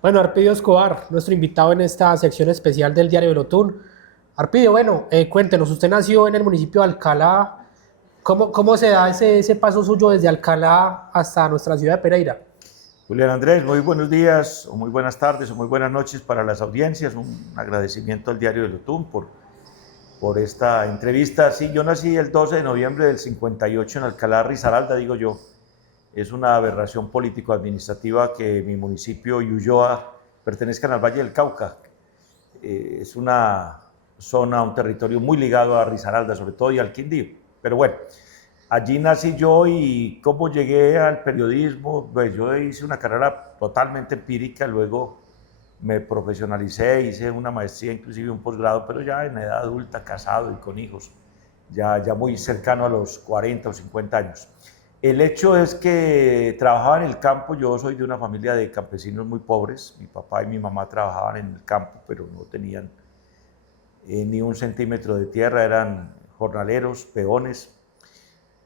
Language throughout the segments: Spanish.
Bueno, Arpidio Escobar, nuestro invitado en esta sección especial del Diario del Otún. Arpidio, bueno, cuéntenos, usted nació en el municipio de Alcalá. ¿Cómo se da ese paso suyo desde Alcalá hasta nuestra ciudad de Pereira? Julián Andrés, muy buenos días, o muy buenas tardes, o muy buenas noches para las audiencias. Un agradecimiento al Diario del Otún por esta entrevista. Sí, yo nací el 12 de noviembre del 58 en Alcalá Risaralda, digo yo. Es una aberración político-administrativa que mi municipio y Ulloa pertenezcan al Valle del Cauca. Es una zona, un territorio muy ligado a Risaralda, sobre todo, y al Quindío. Pero bueno, allí nací yo. Y cómo llegué al periodismo, pues yo hice una carrera totalmente empírica, luego me profesionalicé, hice una maestría, inclusive un posgrado, pero ya en edad adulta, casado y con hijos, ya muy cercano a los 40 o 50 años. El hecho es que trabajaba en el campo. Yo soy de una familia de campesinos muy pobres. Mi papá y mi mamá trabajaban en el campo, pero no tenían ni un centímetro de tierra, eran jornaleros, peones,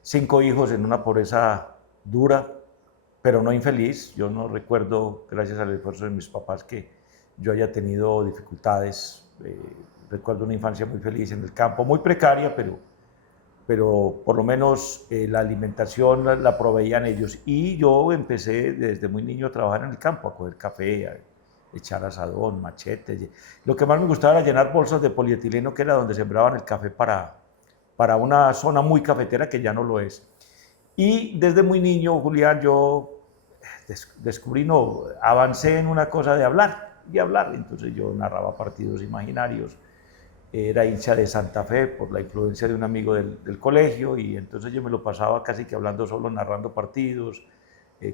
5 hijos en una pobreza dura, pero no infeliz. Yo no recuerdo, gracias al esfuerzo de mis papás, que yo haya tenido dificultades. Recuerdo una infancia muy feliz en el campo, muy precaria, pero por lo menos la alimentación la proveían ellos. Y yo empecé desde muy niño a trabajar en el campo, a coger café, a echar asadón, machete. Lo que más me gustaba era llenar bolsas de polietileno, que era donde sembraban el café para una zona muy cafetera que ya no lo es. Y desde muy niño, Julián, yo descubrí, no, avancé en una cosa de hablar y hablar. Entonces yo narraba partidos imaginarios, era hincha de Santa Fe por la influencia de un amigo del colegio, y entonces yo me lo pasaba casi que hablando solo, narrando partidos,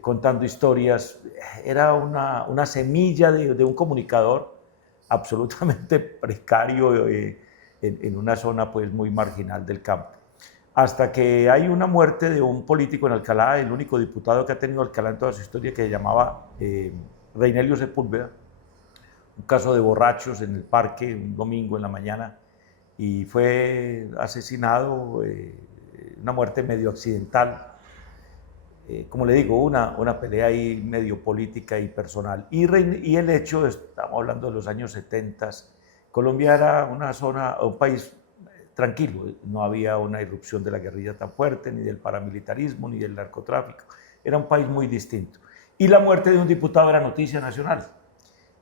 contando historias. Era una semilla de un comunicador absolutamente precario, en una zona pues muy marginal del campo. Hasta que hay una muerte de un político en Alcalá, el único diputado que ha tenido Alcalá en toda su historia, que se llamaba Reinelio Sepúlveda, un caso de borrachos en el parque un domingo en la mañana, y fue asesinado, una muerte medio accidental. Como le digo, una pelea ahí medio política y personal. Y el hecho, estamos hablando de los años 70, Colombia era una zona, un país tranquilo, no había una irrupción de la guerrilla tan fuerte, ni del paramilitarismo, ni del narcotráfico. Era un país muy distinto. Y la muerte de un diputado era noticia nacional.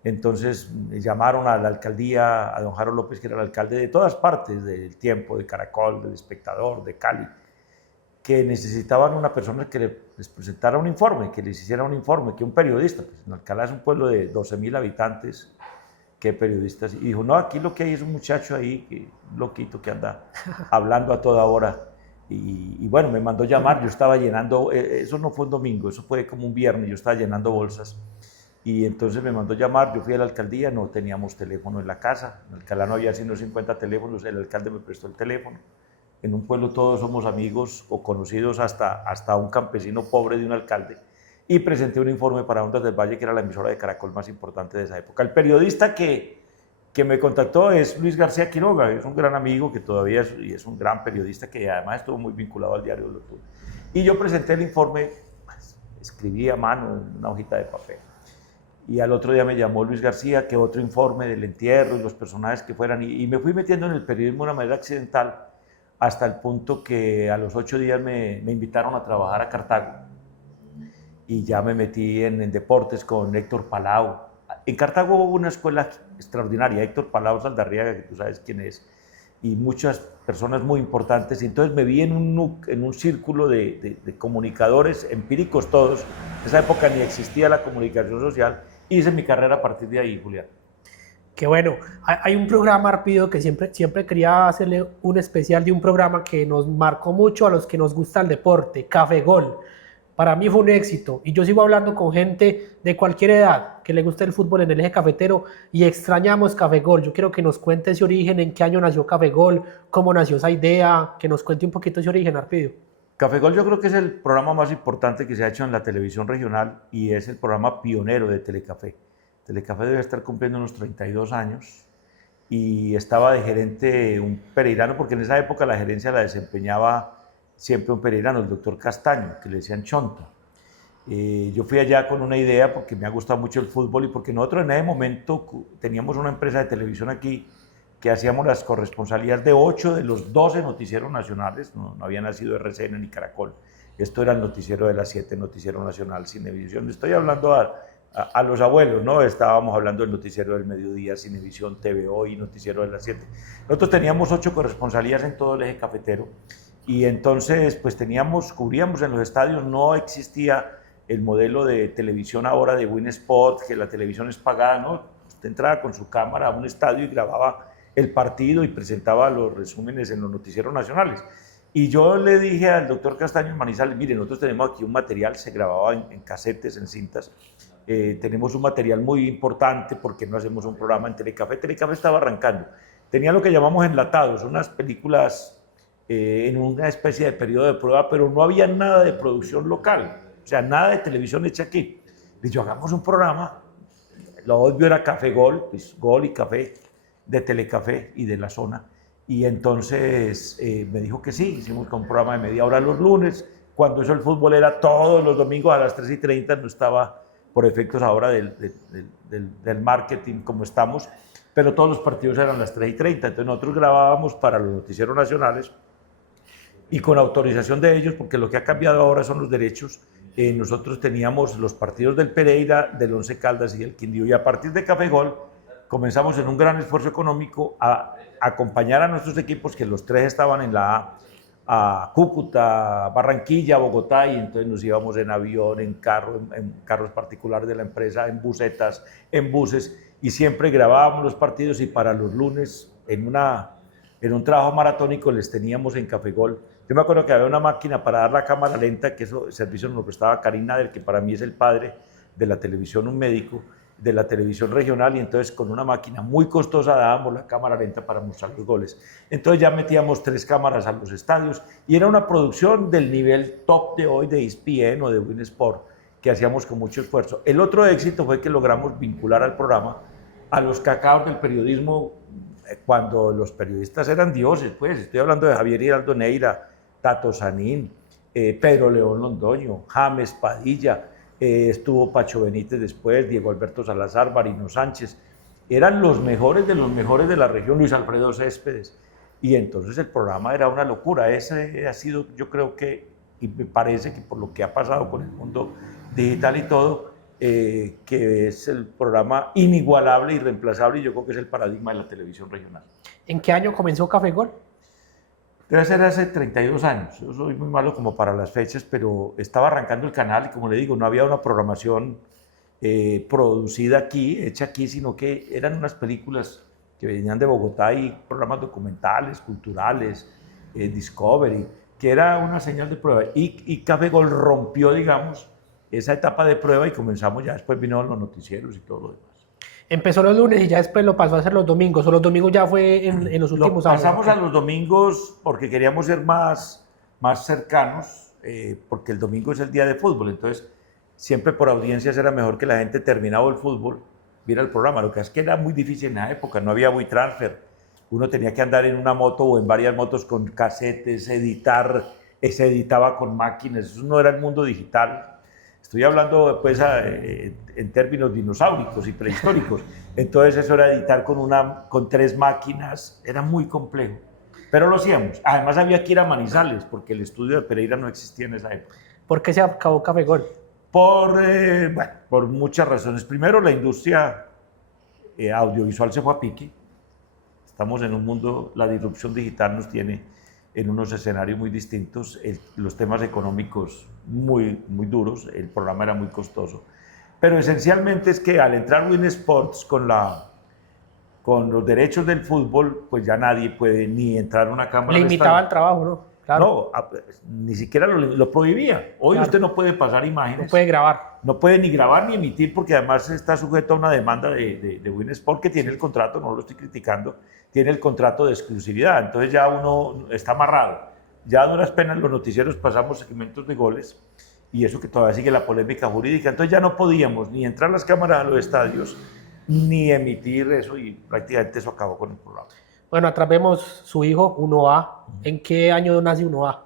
Entonces llamaron a la alcaldía, a don Jaro López, que era el alcalde de todas partes, del Tiempo, de Caracol, del Espectador, de Cali, que necesitaban una persona que les presentara un informe, que les hiciera un informe, que un periodista. Pues en Alcalá es un pueblo de 12.000 habitantes, que periodistas. Y dijo, no, aquí lo que hay es un muchacho ahí, un loquito que anda hablando a toda hora. Y bueno, me mandó llamar. Yo estaba llenando, eso no fue un domingo, eso fue como un viernes, yo estaba llenando bolsas. Y entonces me mandó llamar. Yo fui a la alcaldía, no teníamos teléfono en la casa, en Alcalá no había sino 50 teléfonos, el alcalde me prestó el teléfono. En un pueblo todos somos amigos o conocidos, hasta un campesino pobre de un alcalde. Y presenté un informe para Ondas del Valle, que era la emisora de Caracol más importante de esa época. El periodista que me contactó es Luis García Quiroga, es un gran amigo que todavía es un gran periodista, que además estuvo muy vinculado al Diario del Otún. Y yo presenté el informe, pues, escribí a mano en una hojita de papel. Y al otro día me llamó Luis García, que otro informe del entierro y los personajes que fueran. Y me fui metiendo en el periodismo de una manera accidental, hasta el punto que a los 8 días me invitaron a trabajar a Cartago. Y ya me metí en deportes con Héctor Palau. En Cartago hubo una escuela extraordinaria, Héctor Palau Saldarriaga, que tú sabes quién es, y muchas personas muy importantes. Y entonces me vi en un círculo de comunicadores empíricos todos. En esa época ni existía la comunicación social. Hice mi carrera a partir de ahí, Julián. Que bueno, hay un programa, Arpidio, que siempre quería hacerle un especial de un programa que nos marcó mucho a los que nos gusta el deporte, Café Gol. Para mí fue un éxito y yo sigo hablando con gente de cualquier edad que le guste el fútbol en el eje cafetero y extrañamos Café Gol. Yo quiero que nos cuente ese origen, en qué año nació Café Gol, cómo nació esa idea, que nos cuente un poquito ese origen, Arpidio. Café Gol yo creo que es el programa más importante que se ha hecho en la televisión regional, y es el programa pionero de Telecafé. Telecafé debe estar cumpliendo unos 32 años, y estaba de gerente un pereirano, porque en esa época la gerencia la desempeñaba siempre un pereirano, el doctor Castaño, que le decían Chonto. Yo fui allá con una idea porque me ha gustado mucho el fútbol y porque nosotros en ese momento teníamos una empresa de televisión aquí que hacíamos las corresponsalías de 8 de los 12 noticieros nacionales, no había nacido RCN ni Caracol. Esto era el noticiero de las 7, noticiero nacional, Cinevisión. Estoy hablando a los abuelos, ¿no? Estábamos hablando del noticiero del mediodía, Cinevisión, TVO y noticiero de las 7. Nosotros teníamos 8 corresponsalías en todo el eje cafetero y entonces pues cubríamos en los estadios, no existía el modelo de televisión ahora de Win Sport, que la televisión es pagada, ¿no? Usted entraba con su cámara a un estadio y grababa el partido y presentaba los resúmenes en los noticieros nacionales. Y yo le dije al doctor Castaño en Manizales, mire, nosotros tenemos aquí un material, se grababa en casetes, en cintas, tenemos un material muy importante porque no hacemos un programa en Telecafé. Telecafé estaba arrancando. Tenía lo que llamamos enlatados, unas películas en una especie de periodo de prueba, pero no había nada de producción local, o sea, nada de televisión hecha aquí. Y yo, hagamos un programa, lo obvio era Café Gol, pues Gol y Café, de Telecafé y de la zona. Y entonces me dijo que sí, hicimos un programa de media hora los lunes, cuando eso el fútbol era todos los domingos a las 3:30, no estaba por efectos ahora del marketing como estamos, pero todos los partidos eran a las 3:30, entonces nosotros grabábamos para los noticieros nacionales y con autorización de ellos, porque lo que ha cambiado ahora son los derechos. Nosotros teníamos los partidos del Pereira, del Once Caldas y del Quindío, y a partir de Café Gol comenzamos en un gran esfuerzo económico a acompañar a nuestros equipos, que los 3 estaban en la A Cúcuta, Barranquilla, Bogotá, y entonces nos íbamos en avión, en carro, en carros particulares de la empresa, en busetas, en buses, y siempre grabábamos los partidos y para los lunes en un trabajo maratónico les teníamos en Café Gol. Yo me acuerdo que había una máquina para dar la cámara lenta, que eso, el servicio nos lo prestaba Karina, del que para mí es el padre de la televisión, un médico de la televisión regional, y entonces con una máquina muy costosa dábamos la cámara lenta para mostrar los goles. Entonces ya metíamos 3 cámaras a los estadios y era una producción del nivel top de hoy de ESPN o de Win Sport que hacíamos con mucho esfuerzo. El otro éxito fue que logramos vincular al programa a los cacaos del periodismo cuando los periodistas eran dioses, pues estoy hablando de Javier Hiraldo Neira, Tato Sanín, Pedro León Londoño, James Padilla, estuvo Pacho Benítez después, Diego Alberto Salazar, Barino Sánchez, eran los mejores de la región, Luis Alfredo Céspedes, y entonces el programa era una locura. Ese ha sido, yo creo que, y me parece que por lo que ha pasado con el mundo digital y todo, que es el programa inigualable, irreemplazable, y yo creo que es el paradigma de la televisión regional. ¿En qué año comenzó Café Gol? Debe ser hace 32 años. Yo soy muy malo como para las fechas, pero estaba arrancando el canal y, como le digo, no había una programación producida aquí, hecha aquí, sino que eran unas películas que venían de Bogotá y programas documentales, culturales, Discovery, que era una señal de prueba. Y Café Gol rompió, digamos, esa etapa de prueba y comenzamos, ya después vinieron los noticieros y todo lo demás. Empezó los lunes y ya después lo pasó a hacer los domingos, o los domingos ya fue en los últimos años. Pasamos a los domingos porque queríamos ser más cercanos, porque el domingo es el día de fútbol, entonces siempre por audiencias era mejor que la gente terminado el fútbol viera el programa. Lo que es que era muy difícil en la época, no había WeTransfer, uno tenía que andar en una moto o en varias motos con casetes, editar, se editaba con máquinas, eso no era el mundo digital. Estoy hablando pues, en términos dinosauricos y prehistóricos. Entonces eso era editar con 3 máquinas, era muy complejo. Pero lo hacíamos. Además había que ir a Manizales, porque el estudio de Pereira no existía en esa época. ¿Por qué se acabó Café Gol? Por muchas razones. Primero, la industria audiovisual se fue a pique. Estamos en un mundo, la disrupción digital nos tiene en unos escenarios muy distintos, los temas económicos muy duros, el programa era muy costoso. Pero esencialmente es que al entrar Win Sports con los derechos del fútbol, pues ya nadie puede ni entrar a una cámara. Limitaba el trabajo, ¿no? Claro. No, ni siquiera lo prohibía. Hoy claro. Usted no puede pasar imágenes. No puede grabar. No puede ni grabar ni emitir, porque además está sujeto a una demanda de Win Sport, que tiene el contrato, no lo estoy criticando, tiene el contrato de exclusividad. Entonces ya uno está amarrado. Ya a duras penas los noticieros pasamos segmentos de goles, y eso que todavía sigue la polémica jurídica. Entonces ya no podíamos ni entrar las cámaras a los estadios, ni emitir eso, y prácticamente eso acabó con el programa. Bueno, atrás vemos su hijo, 1A. ¿En qué año nace 1A?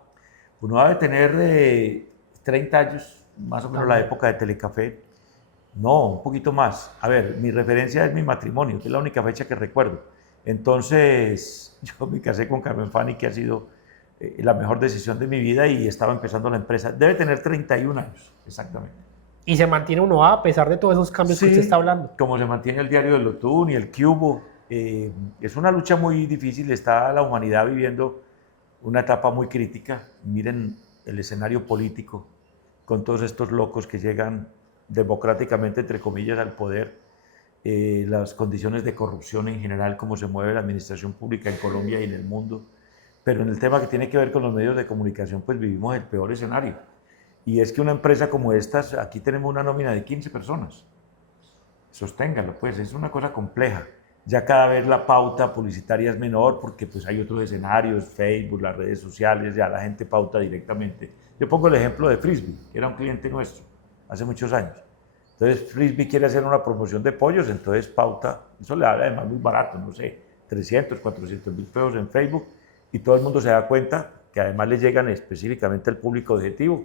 1A debe tener 30 años, más o menos la época de Telecafé. No, un poquito más. A ver, mi referencia es mi matrimonio, que es la única fecha que recuerdo. Entonces, yo me casé con Carmen Fanny, que ha sido la mejor decisión de mi vida, y estaba empezando la empresa. Debe tener 31 años, exactamente. Y se mantiene uno a pesar de todos esos cambios que usted está hablando. Como se mantiene el diario del Otún y el Cubo. Es una lucha muy difícil, está la humanidad viviendo una etapa muy crítica. Miren el escenario político con todos estos locos que llegan democráticamente, entre comillas, al poder, las condiciones de corrupción en general, cómo se mueve la administración pública en Colombia y en el mundo. Pero en el tema que tiene que ver con los medios de comunicación, pues vivimos el peor escenario. Y es que una empresa como estas, aquí tenemos una nómina de 15 personas. Sosténgalo, pues, es una cosa compleja. Ya cada vez la pauta publicitaria es menor porque pues hay otros escenarios, Facebook, las redes sociales, ya la gente pauta directamente. Yo pongo el ejemplo de Frisbee, que era un cliente nuestro hace muchos años. Entonces Frisbee quiere hacer una promoción de pollos, entonces pauta, eso le habla además muy barato, no sé, 300, 400 mil pesos en Facebook, y todo el mundo se da cuenta que además le llegan específicamente al público objetivo,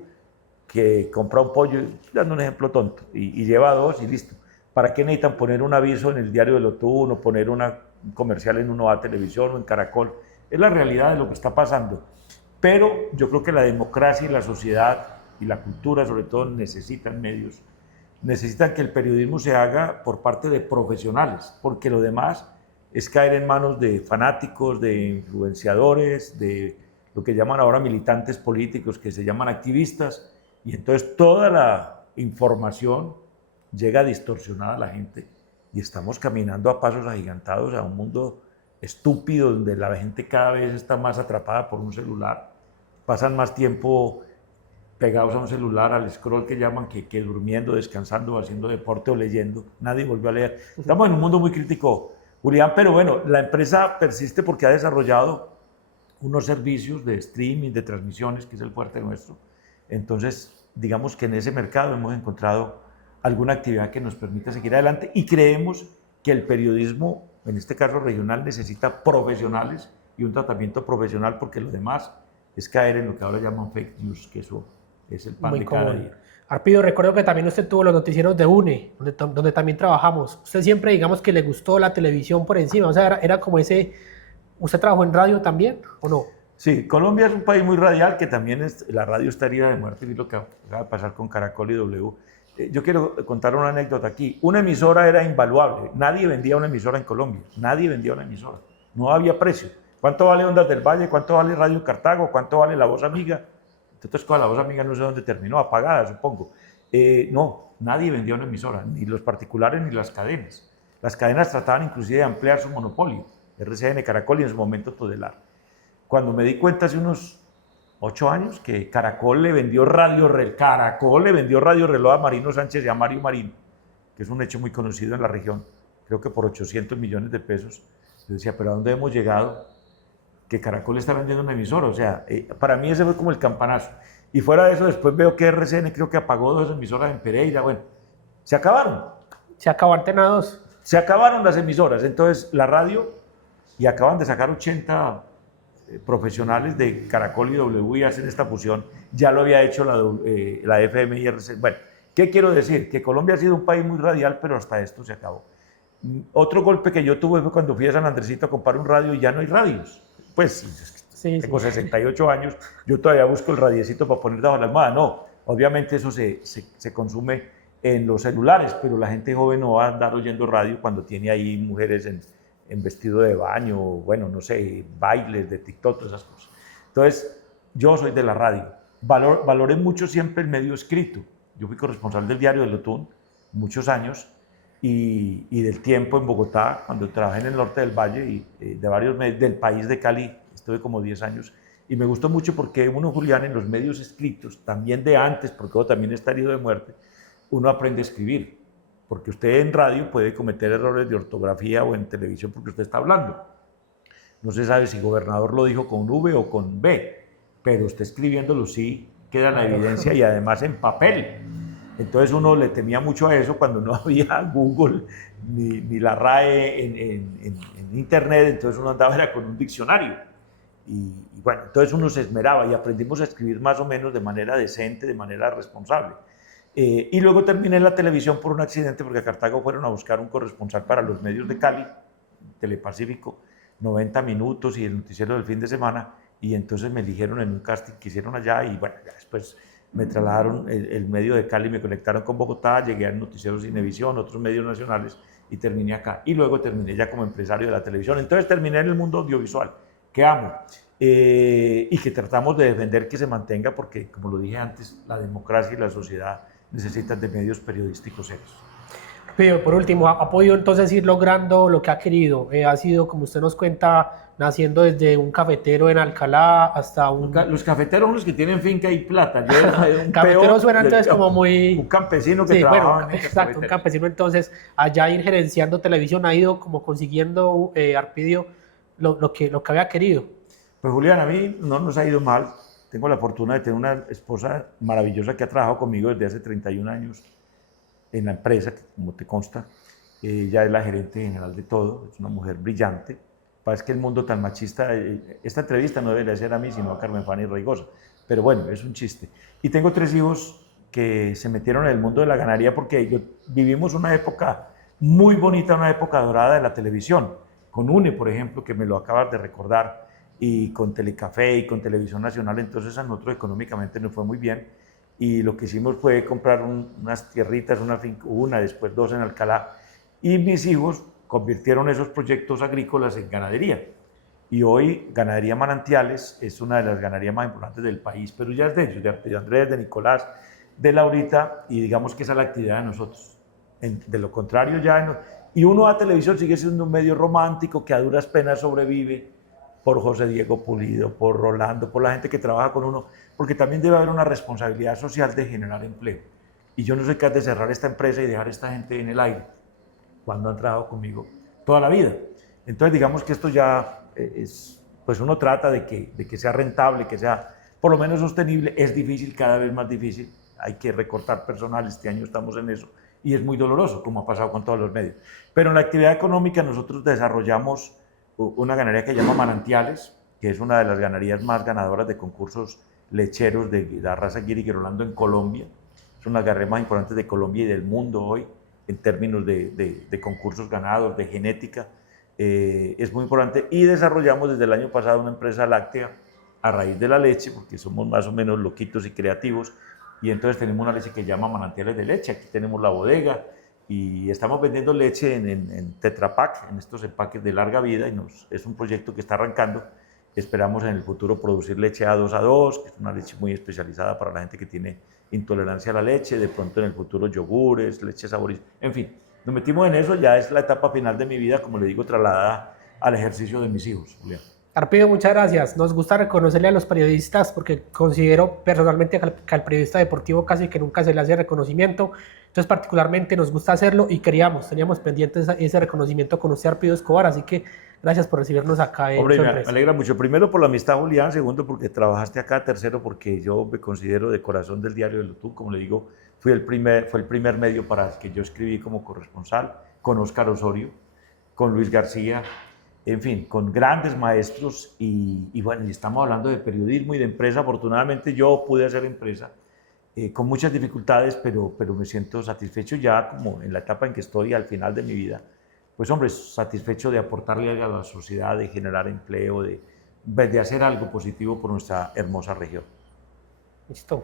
que compra un pollo, dando un ejemplo tonto, y lleva dos y listo. ¿Para qué necesitan poner un aviso en el diario del Otún o poner un comercial en Uno A Televisión o en Caracol? Es la realidad de lo que está pasando. Pero yo creo que la democracia y la sociedad y la cultura, sobre todo, necesitan medios. Necesitan que el periodismo se haga por parte de profesionales, porque lo demás es caer en manos de fanáticos, de influenciadores, de lo que llaman ahora militantes políticos, que se llaman activistas, y entonces toda la información llega distorsionada a la gente, y estamos caminando a pasos agigantados a un mundo estúpido donde la gente cada vez está más atrapada por un celular, pasan más tiempo pegados a un celular, al scroll que llaman, que durmiendo, descansando, haciendo deporte o leyendo. Nadie volvió a leer. Estamos en un mundo muy crítico, Julián, pero bueno, la empresa persiste porque ha desarrollado unos servicios de streaming, de transmisiones, que es el fuerte nuestro. Entonces, digamos que en ese mercado hemos encontrado alguna actividad que nos permita seguir adelante, y creemos que el periodismo, en este caso regional, necesita profesionales y un tratamiento profesional, porque lo demás es caer en lo que ahora llaman fake news, que eso es el pan Muy de cada común. día. Arpido, recuerdo que también usted tuvo los noticieros de UNE, donde también trabajamos. Usted siempre, digamos, que le gustó la televisión por encima, o sea, era como ese... ¿Usted trabajó en radio también o no? Sí, Colombia es un país muy radial, que también la radio está herida de muerte, y lo que acaba de pasar con Caracol y W. Yo quiero contar una anécdota aquí. Una emisora era invaluable. Nadie vendía una emisora en Colombia. Nadie vendía una emisora. No había precio. ¿Cuánto vale Ondas del Valle? ¿Cuánto vale Radio Cartago? ¿Cuánto vale La Voz Amiga? Entonces, con La Voz Amiga no sé dónde terminó, apagada, supongo. No, nadie vendía una emisora, ni los particulares ni las cadenas. Las cadenas trataban inclusive de ampliar su monopolio. RCN, Caracol y en su momento Todelar. Cuando me di cuenta hace unos 8 años que Caracol le vendió Radio Reloj a Marino Sánchez y a Mario Marino, que es un hecho muy conocido en la región, creo que por 800 millones de pesos. Yo decía, ¿pero a dónde hemos llegado? Que Caracol está vendiendo una emisora. O sea, para mí ese fue como el campanazo. Y fuera de eso, después veo que RCN creo que apagó 2 emisoras en Pereira. Bueno, se acabaron. Se acabó Antena 2. Se acabaron las emisoras. Entonces, la radio, y acaban de sacar 80 profesionales de Caracol y W y hacen esta fusión. Ya lo había hecho la FM y RCN. Bueno, ¿qué quiero decir? Que Colombia ha sido un país muy radial, pero hasta esto se acabó. Otro golpe que yo tuve fue cuando fui a San Andresito a comprar un radio y ya no hay radios. Pues tengo 68 años, yo todavía busco el radiecito para poner debajo de la almohada. No, obviamente eso se consume en los celulares, pero la gente joven no va a andar oyendo radio cuando tiene ahí mujeres en vestido de baño, bueno, no sé, bailes de TikTok, todas esas cosas. Entonces, yo soy de la radio. Valoré mucho siempre el medio escrito. Yo fui corresponsal del diario del Otún muchos años, y del Tiempo en Bogotá, cuando trabajé en el norte del Valle, y de varios medios del país, de Cali, estuve como 10 años, y me gustó mucho porque uno, Julián, en los medios escritos, también de antes, porque uno también está herido de muerte, uno aprende a escribir, porque usted en radio puede cometer errores de ortografía, o en televisión porque usted está hablando. No se sabe si gobernador lo dijo con V o con B, pero usted escribiéndolo sí queda en la evidencia, y además en papel. Entonces uno le temía mucho a eso cuando no había Google ni la RAE en internet. Entonces uno andaba era con un diccionario, y bueno, entonces uno se esmeraba y aprendimos a escribir más o menos de manera decente, de manera responsable. Y luego terminé en la televisión por un accidente, porque a Cartago fueron a buscar un corresponsal para los medios de Cali, Telepacífico, 90 minutos y el noticiero del fin de semana, y entonces me eligieron en un casting que hicieron allá, y bueno, ya después me trasladaron el medio de Cali, me conectaron con Bogotá, llegué a noticieros Cinevisión, otros medios nacionales, y terminé acá. Y luego terminé ya como empresario de la televisión. Entonces terminé en el mundo audiovisual, que amo, y que tratamos de defender que se mantenga, porque, como lo dije antes, la democracia y la sociedad necesitan de medios periodísticos serios. Pero por último, ¿ha podido entonces ir logrando lo que ha querido? Ha sido, como usted nos cuenta, naciendo desde un cafetero en Alcalá hasta un... Los cafeteros son los que tienen finca y plata. Yo era un Cafetero peón, suena entonces como muy... Un campesino que sí, trabajaba bueno, en exacto, un campesino. Entonces, allá ir gerenciando televisión ha ido como consiguiendo, Arpidio, lo que había querido. Pues Julián, a mí no nos ha ido mal. Tengo la fortuna de tener una esposa maravillosa que ha trabajado conmigo desde hace 31 años en la empresa, como te consta. Ella es la gerente general de todo, es una mujer brillante. Parece que el mundo tan machista, esta entrevista no debería ser a mí, sino a Carmen Fanny Reigosa. Pero bueno, es un chiste. Y tengo 3 hijos que se metieron en el mundo de la ganadería porque vivimos una época muy bonita, una época dorada de la televisión. Con UNE, por ejemplo, que me lo acabas de recordar, y con Telecafé y con Televisión Nacional. Entonces a nosotros económicamente nos fue muy bien. Y lo que hicimos fue comprar unas tierritas, una, después 2 en Alcalá, y mis hijos convirtieron esos proyectos agrícolas en ganadería. Y hoy Ganadería Manantiales es una de las ganaderías más importantes del país, pero ya es de ellos, de Andrés, de Nicolás, de Laurita, y digamos que esa es la actividad de nosotros. De lo contrario ya... Y uno a televisión sigue siendo un medio romántico que a duras penas sobrevive por José Diego Pulido, por Rolando, por la gente que trabaja con uno, porque también debe haber una responsabilidad social de generar empleo. Y yo no soy capaz de cerrar esta empresa y dejar a esta gente en el aire, cuando han trabajado conmigo toda la vida. Entonces digamos que esto ya es, pues uno trata de que sea rentable, que sea por lo menos sostenible. Es difícil, cada vez más difícil, hay que recortar personal, este año estamos en eso, y es muy doloroso, como ha pasado con todos los medios. Pero en la actividad económica nosotros desarrollamos una ganadería que se llama Manantiales, que es una de las ganaderías más ganadoras de concursos lecheros de la raza Guiri y Rolando en Colombia. Es una de las ganaderías más importantes de Colombia y del mundo hoy, en términos de concursos ganados, de genética. Es muy importante. Y desarrollamos desde el año pasado una empresa láctea a raíz de la leche, porque somos más o menos loquitos y creativos, y entonces tenemos una leche que se llama Manantiales de Leche. Aquí tenemos la bodega, y estamos vendiendo leche en Tetra Pak, en estos empaques de larga vida, y es un proyecto que está arrancando. Esperamos en el futuro producir leche A2, que es una leche muy especializada para la gente que tiene intolerancia a la leche, de pronto en el futuro yogures, leche saborizada, en fin, nos metimos en eso. Ya es la etapa final de mi vida, como le digo, trasladada al ejercicio de mis hijos, Julián. Arpidio, muchas gracias. Nos gusta reconocerle a los periodistas porque considero personalmente que al periodista deportivo casi que nunca se le hace reconocimiento. Entonces, particularmente nos gusta hacerlo y teníamos pendiente ese reconocimiento con usted, Arpidio Escobar. Así que gracias por recibirnos acá en Hombre, su me empresa. alegra mucho. Primero por la amistad, Julián. Segundo porque trabajaste acá. Tercero porque yo me considero de corazón del diario de Lutú. Como le digo, fue el primer medio para el que yo escribí como corresponsal, con Óscar Osorio, con Luis García, en fin, con grandes maestros. Y bueno, y estamos hablando de periodismo y de empresa. Afortunadamente yo pude hacer empresa con muchas dificultades, pero me siento satisfecho ya como en la etapa en que estoy al final de mi vida. Pues hombre, satisfecho de aportarle a la sociedad, de generar empleo, de hacer algo positivo por nuestra hermosa región. Listo.